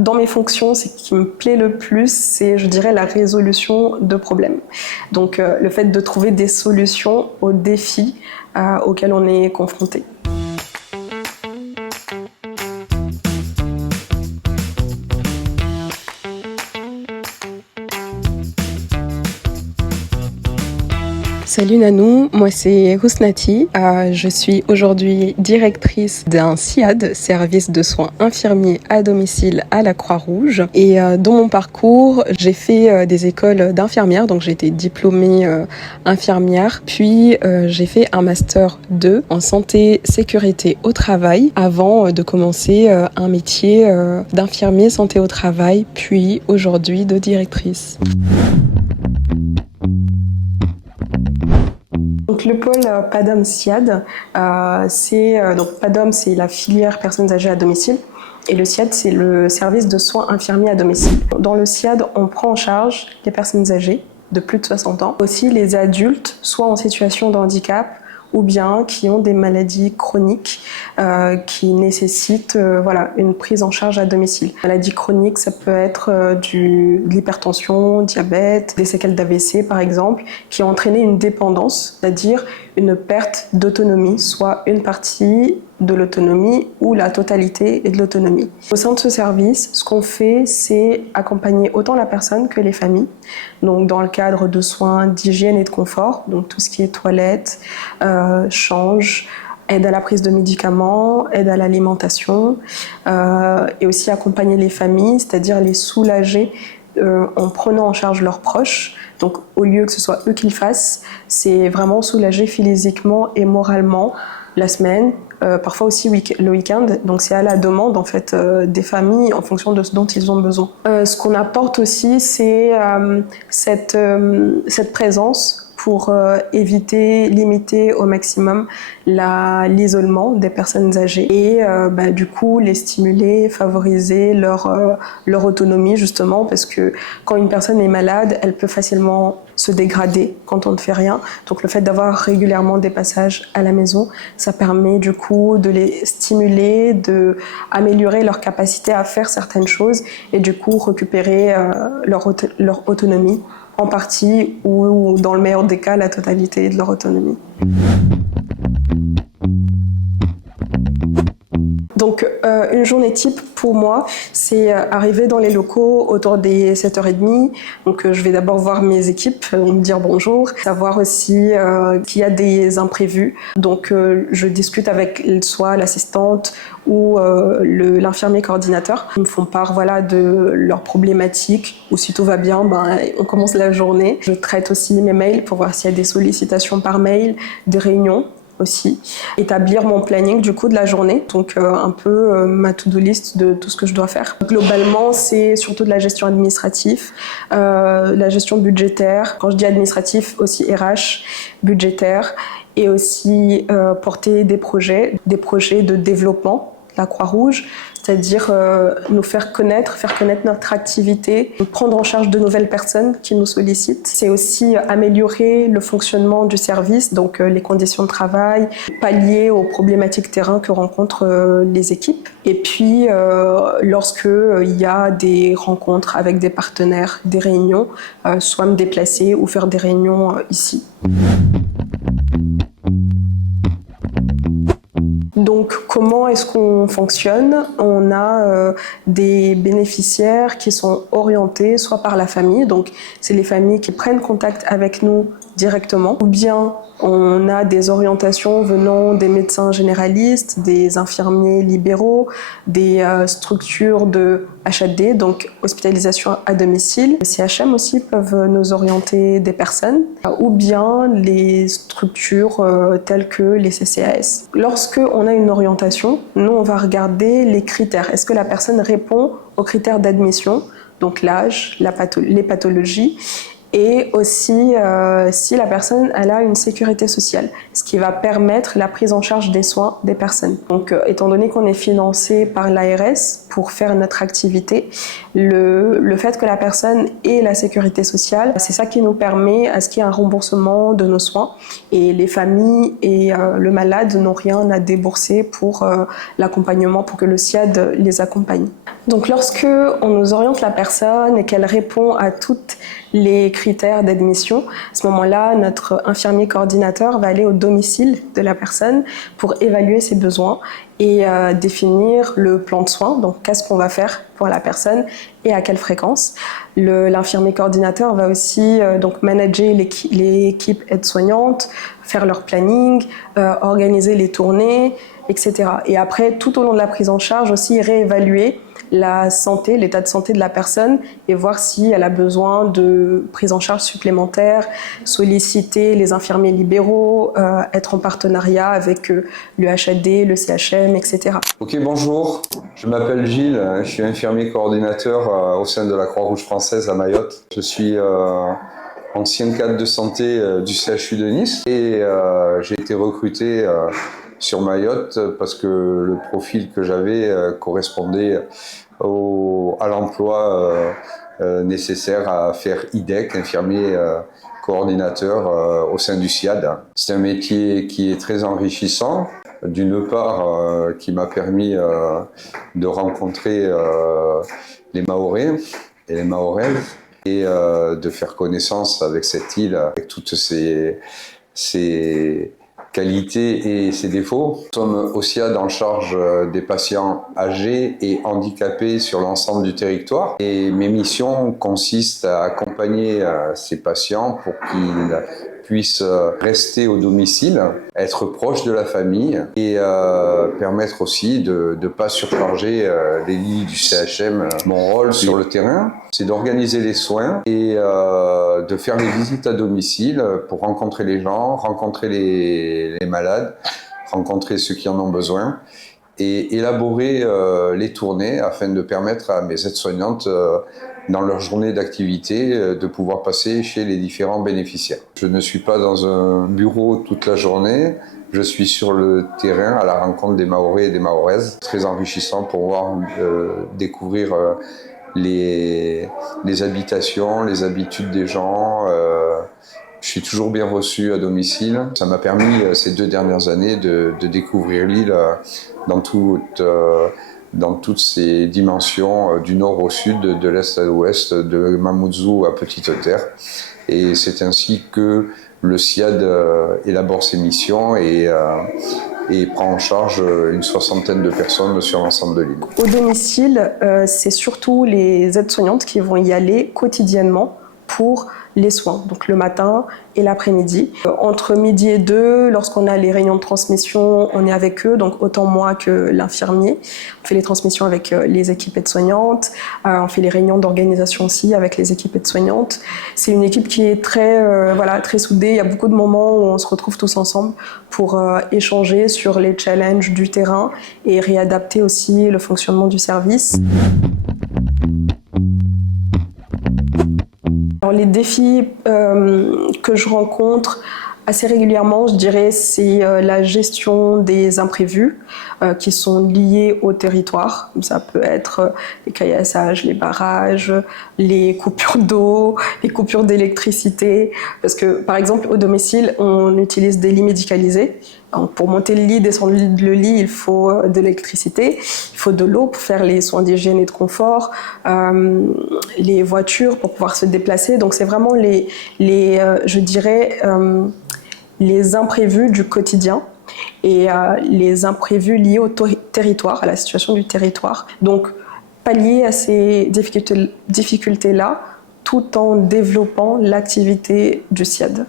Dans mes fonctions, ce qui me plaît le plus, c'est, je dirais, la résolution de problèmes. Donc, le fait de trouver des solutions aux défis auxquels on est confronté. Salut Nanou, moi c'est Rousnati. Je suis aujourd'hui directrice d'un SIAD, service de soins infirmiers à domicile à la Croix-Rouge. Et dans mon parcours, j'ai fait des écoles d'infirmières, donc j'ai été diplômée infirmière. Puis j'ai fait un master 2 en santé sécurité au travail avant de commencer un métier d'infirmier santé au travail, puis aujourd'hui de directrice. Donc le pôle PADOM SIAD, PADOM c'est la filière personnes âgées à domicile et le SIAD c'est le service de soins infirmiers à domicile. Dans le SIAD, on prend en charge les personnes âgées de plus de 60 ans, aussi les adultes, soit en situation de handicap ou bien qui ont des maladies chroniques qui nécessitent une prise en charge à domicile. Maladies chroniques, ça peut être de l'hypertension, diabète, des séquelles d'AVC par exemple, qui ont entraîné une dépendance, c'est-à-dire une perte d'autonomie, soit une partie de l'autonomie ou la totalité de l'autonomie. Au sein de ce service, ce qu'on fait, c'est accompagner autant la personne que les familles, donc dans le cadre de soins d'hygiène et de confort, donc tout ce qui est toilette, change, aide à la prise de médicaments, aide à l'alimentation, et aussi accompagner les familles, c'est-à-dire les soulager en prenant en charge leurs proches. Donc au lieu que ce soit eux qui le fassent, c'est vraiment soulager physiquement et moralement la semaine, parfois aussi le week-end. Donc c'est à la demande en fait des familles en fonction de ce dont ils ont besoin. Ce qu'on apporte aussi, c'est cette présence pour limiter au maximum l'isolement des personnes âgées et du coup les stimuler, favoriser leur autonomie justement, parce que quand une personne est malade, elle peut facilement se dégrader quand on ne fait rien. Donc le fait d'avoir régulièrement des passages à la maison, ça permet du coup de les stimuler, de améliorer leur capacité à faire certaines choses et du coup récupérer leur autonomie en partie ou dans le meilleur des cas la totalité de leur autonomie. Donc une journée type pour moi, c'est arriver dans les locaux autour des 7h30. Donc je vais d'abord voir mes équipes, me dire bonjour, savoir aussi qu'il y a des imprévus. Donc je discute avec soit l'assistante ou l'infirmier coordinateur. Ils me font part de leurs problématiques, ou si tout va bien, on commence la journée. Je traite aussi mes mails pour voir s'il y a des sollicitations par mail, des réunions aussi. Établir mon planning du coup de la journée, donc un peu ma to-do list de tout ce que je dois faire. Globalement, c'est surtout de la gestion administrative, la gestion budgétaire. Quand je dis administratif, aussi RH, budgétaire, et aussi porter des projets de développement, la Croix-Rouge, c'est-à-dire nous faire connaître notre activité, prendre en charge de nouvelles personnes qui nous sollicitent. C'est aussi améliorer le fonctionnement du service, donc les conditions de travail, pallier aux problématiques terrain que rencontrent les équipes. Et puis, lorsque il y a des rencontres avec des partenaires, des réunions, soit me déplacer ou faire des réunions ici. Donc, comment est-ce qu'on fonctionne ? On a des bénéficiaires qui sont orientés soit par la famille, donc c'est les familles qui prennent contact avec nous directement, ou bien on a des orientations venant des médecins généralistes, des infirmiers libéraux, des structures de HAD, donc hospitalisation à domicile. Les CHM aussi peuvent nous orienter des personnes, ou bien les structures telles que les CCAS. Lorsque on a une orientation, nous on va regarder les critères. Est-ce que la personne répond aux critères d'admission, donc l'âge, les pathologies, et aussi si la personne elle a une sécurité sociale, ce qui va permettre la prise en charge des soins des personnes. Donc étant donné qu'on est financé par l'ARS pour faire notre activité, le fait que la personne ait la sécurité sociale, c'est ça qui nous permet à ce qu'il y ait un remboursement de nos soins, et les familles et le malade n'ont rien à débourser pour l'accompagnement, pour que le SIAD les accompagne. Donc lorsque on nous oriente la personne et qu'elle répond à toutes les critères d'admission, à ce moment-là, notre infirmier coordinateur va aller au domicile de la personne pour évaluer ses besoins et définir le plan de soins, donc qu'est-ce qu'on va faire pour la personne et à quelle fréquence. L'infirmier coordinateur va aussi donc manager l'équipe aide-soignante, faire leur planning, organiser les tournées, etc. Et après, tout au long de la prise en charge aussi, réévaluer la santé, l'état de santé de la personne et voir si elle a besoin de prise en charge supplémentaire, solliciter les infirmiers libéraux, être en partenariat avec l'UHAD, le CHM, etc. Ok, bonjour, je m'appelle Gilles, je suis infirmier coordinateur au sein de la Croix-Rouge française à Mayotte. Je suis ancien cadre de santé du CHU de Nice et j'ai été recruté sur Mayotte parce que le profil que j'avais correspondait à l'emploi nécessaire à faire IDEC, infirmier coordinateur au sein du SIAD. C'est un métier qui est très enrichissant, d'une part qui m'a permis de rencontrer les Mahorais et les Mahoraises et de faire connaissance avec cette île, avec toutes ses qualités et ses défauts. Nous sommes au SIAD en charge des patients âgés et handicapés sur l'ensemble du territoire. Et mes missions consistent à accompagner ces patients pour qu'ils puissent rester au domicile, être proches de la famille et permettre aussi de ne pas surcharger les lits du CHM. Mon rôle sur le terrain, c'est d'organiser les soins et de faire les visites à domicile pour rencontrer les gens, rencontrer les malades, rencontrer ceux qui en ont besoin et élaborer les tournées afin de permettre à mes aides-soignantes dans leur journée d'activité de pouvoir passer chez les différents bénéficiaires. Je ne suis pas dans un bureau toute la journée, je suis sur le terrain à la rencontre des Mahorais et des Mahoraises. Très enrichissant pour pouvoir découvrir les habitations, les habitudes des gens. Je suis toujours bien reçu à domicile. Ça m'a permis ces 2 dernières années de découvrir l'île dans toutes ses dimensions, du nord au sud, de l'est à l'ouest, de Mamoudzou à Petite-Terre. Et c'est ainsi que le SIAD élabore ses missions et prend en charge une 60aine de personnes sur l'ensemble de l'île. Au domicile, c'est surtout les aides-soignantes qui vont y aller quotidiennement pour les soins, donc le matin et l'après-midi. Entre midi et 2, lorsqu'on a les réunions de transmission, on est avec eux, donc autant moi que l'infirmier. On fait les transmissions avec les équipes aides-soignantes, on fait les réunions d'organisation aussi avec les équipes aides-soignantes. C'est une équipe qui est très soudée, il y a beaucoup de moments où on se retrouve tous ensemble pour échanger sur les challenges du terrain et réadapter aussi le fonctionnement du service. Alors, les défis que je rencontre assez régulièrement, je dirais, c'est la gestion des imprévus qui sont liés au territoire. Ça peut être les caillassages, les barrages, les coupures d'eau, les coupures d'électricité. Parce que, par exemple, au domicile, on utilise des lits médicalisés. Donc, pour monter le lit, descendre le lit, il faut de l'électricité, il faut de l'eau pour faire les soins d'hygiène et de confort, les voitures pour pouvoir se déplacer. Donc, c'est vraiment je dirais, les imprévus du quotidien et les imprévus liés au territoire, à la situation du territoire. Donc, pallier à ces difficultés-là tout en développant l'activité du SIAD.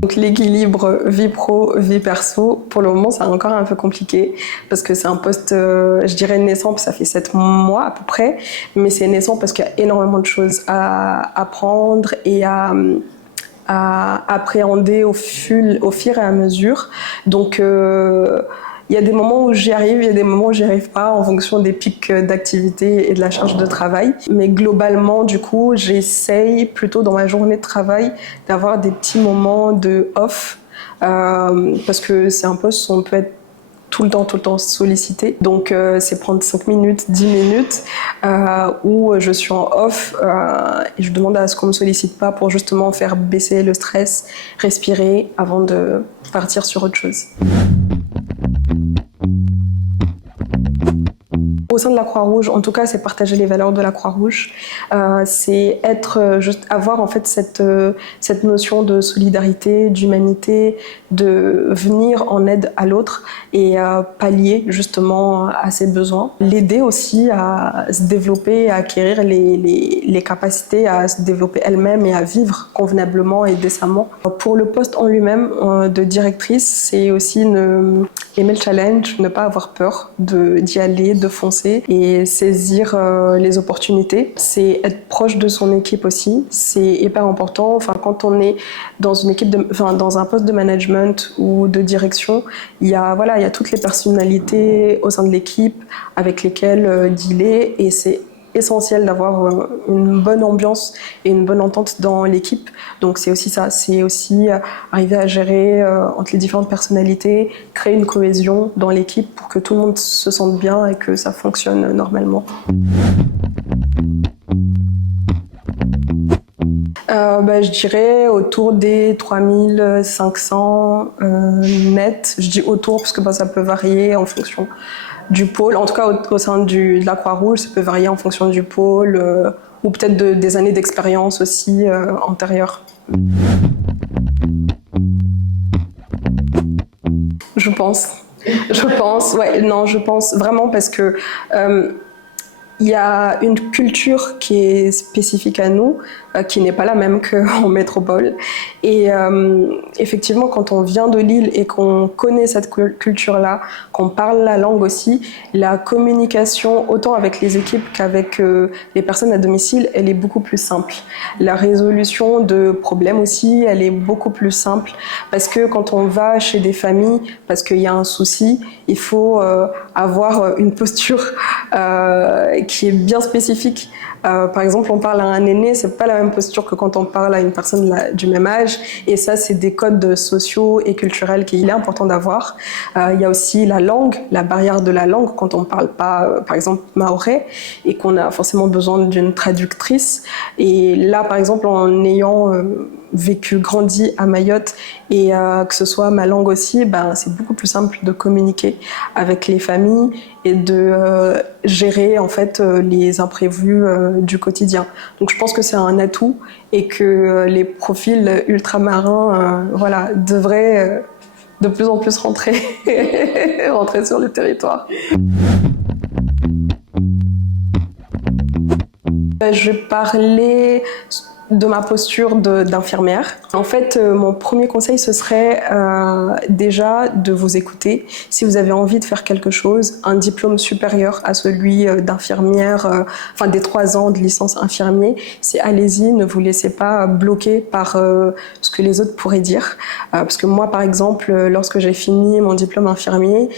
Donc l'équilibre vie pro, vie perso, pour le moment c'est encore un peu compliqué parce que c'est un poste, je dirais naissant, ça fait 7 mois à peu près, mais c'est naissant parce qu'il y a énormément de choses à apprendre et à appréhender au fur et à mesure. Donc Il y a des moments où j'y arrive, il y a des moments où j'y arrive pas en fonction des pics d'activité et de la charge de travail. Mais globalement, du coup, j'essaye plutôt dans ma journée de travail d'avoir des petits moments de off parce que c'est un poste où on peut être tout le temps sollicité. Donc c'est prendre 5 minutes, 10 minutes où je suis en off et je demande à ce qu'on me sollicite pas pour justement faire baisser le stress, respirer avant de partir sur autre chose. Au sein de la Croix-Rouge, en tout cas, c'est partager les valeurs de la Croix-Rouge. C'est avoir en fait cette notion de solidarité, d'humanité, de venir en aide à l'autre et pallier justement à ses besoins. L'aider aussi à se développer, à acquérir les capacités à se développer elle-même et à vivre convenablement et décemment. Pour le poste en lui-même de directrice, c'est aussi aimer le challenge, ne pas avoir peur d'y aller, de foncer et saisir les opportunités. C'est être proche de son équipe aussi, c'est hyper important. Enfin, quand on est dans une équipe, dans un poste de management ou de direction, il y a toutes les personnalités au sein de l'équipe avec lesquelles dealer et c'est essentiel d'avoir une bonne ambiance et une bonne entente dans l'équipe. Donc c'est aussi ça, c'est aussi arriver à gérer entre les différentes personnalités, créer une cohésion dans l'équipe pour que tout le monde se sente bien et que ça fonctionne normalement. Je dirais autour des 3500 net. Je dis autour parce que ça peut varier en fonction du pôle. En tout cas, au sein de la Croix-Rouge, ça peut varier en fonction du pôle ou peut-être des années d'expérience aussi antérieures. Je pense vraiment parce que il y a une culture qui est spécifique à nous, qui n'est pas la même qu'en métropole. Et effectivement, quand on vient de Lille et qu'on connaît cette culture-là, qu'on parle la langue aussi, la communication, autant avec les équipes qu'avec les personnes à domicile, elle est beaucoup plus simple. La résolution de problèmes aussi, elle est beaucoup plus simple. Parce que quand on va chez des familles, parce qu'il y a un souci, il faut avoir une posture qui est bien spécifique. Par exemple, on parle à un aîné, c'est pas la même posture que quand on parle à une personne du même âge. Et ça, c'est des codes sociaux et culturels qu'il est important d'avoir. Il y a aussi la langue, la barrière de la langue quand on parle pas, par exemple, mahorais et qu'on a forcément besoin d'une traductrice. Et là, par exemple, en ayant grandi à Mayotte et que ce soit ma langue aussi, c'est beaucoup plus simple de communiquer avec les familles et de gérer en fait les imprévus du quotidien. Donc je pense que c'est un atout et que les profils ultramarins devraient de plus en plus rentrer sur le territoire. Je vais parler de ma posture d'infirmière. En fait, mon premier conseil, ce serait déjà de vous écouter. Si vous avez envie de faire quelque chose, un diplôme supérieur à celui d'infirmière, des 3 ans de licence infirmier, c'est allez-y, ne vous laissez pas bloquer par ce que les autres pourraient dire. Parce que moi, par exemple, lorsque j'ai fini mon diplôme infirmier,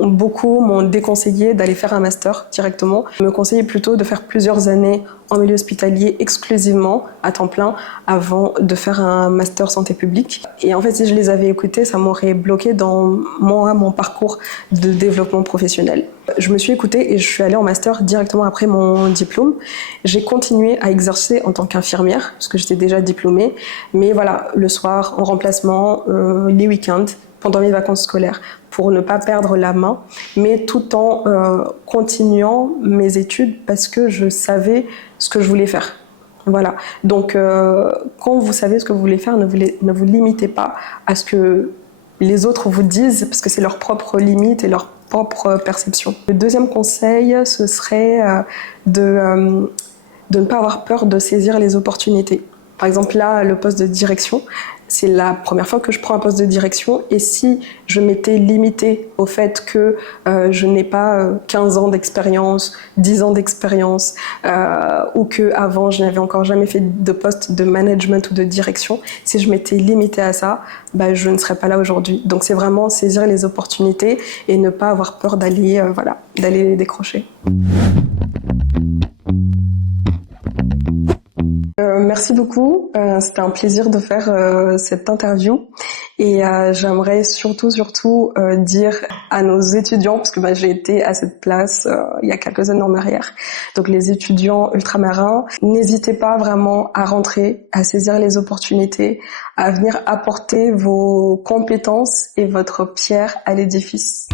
beaucoup m'ont déconseillé d'aller faire un master directement. Ils me conseillaient plutôt de faire plusieurs années en milieu hospitalier exclusivement à temps plein avant de faire un master santé publique. Et en fait, si je les avais écoutés, ça m'aurait bloqué dans mon parcours de développement professionnel. Je me suis écoutée et je suis allée en master directement après mon diplôme. J'ai continué à exercer en tant qu'infirmière parce que j'étais déjà diplômée. Mais voilà, le soir, en remplacement, les week-ends, pendant mes vacances scolaires, pour ne pas perdre la main, mais tout en continuant mes études parce que je savais ce que je voulais faire. Voilà. Donc, quand vous savez ce que vous voulez faire, ne vous limitez pas à ce que les autres vous disent, parce que c'est leur propre limite et leur propre perception. Le deuxième conseil, ce serait de ne pas avoir peur de saisir les opportunités. Par exemple, là, le poste de direction, c'est la première fois que je prends un poste de direction, et si je m'étais limitée au fait que je n'ai pas 15 ans d'expérience, 10 ans d'expérience, ou que avant je n'avais encore jamais fait de poste de management ou de direction, si je m'étais limitée à ça, je ne serais pas là aujourd'hui. Donc c'est vraiment saisir les opportunités et ne pas avoir peur d'aller les décrocher. Merci beaucoup, c'était un plaisir de faire cette interview, et j'aimerais surtout dire à nos étudiants, parce que j'ai été à cette place il y a quelques années en arrière, donc les étudiants ultramarins, n'hésitez pas vraiment à rentrer, à saisir les opportunités, à venir apporter vos compétences et votre pierre à l'édifice.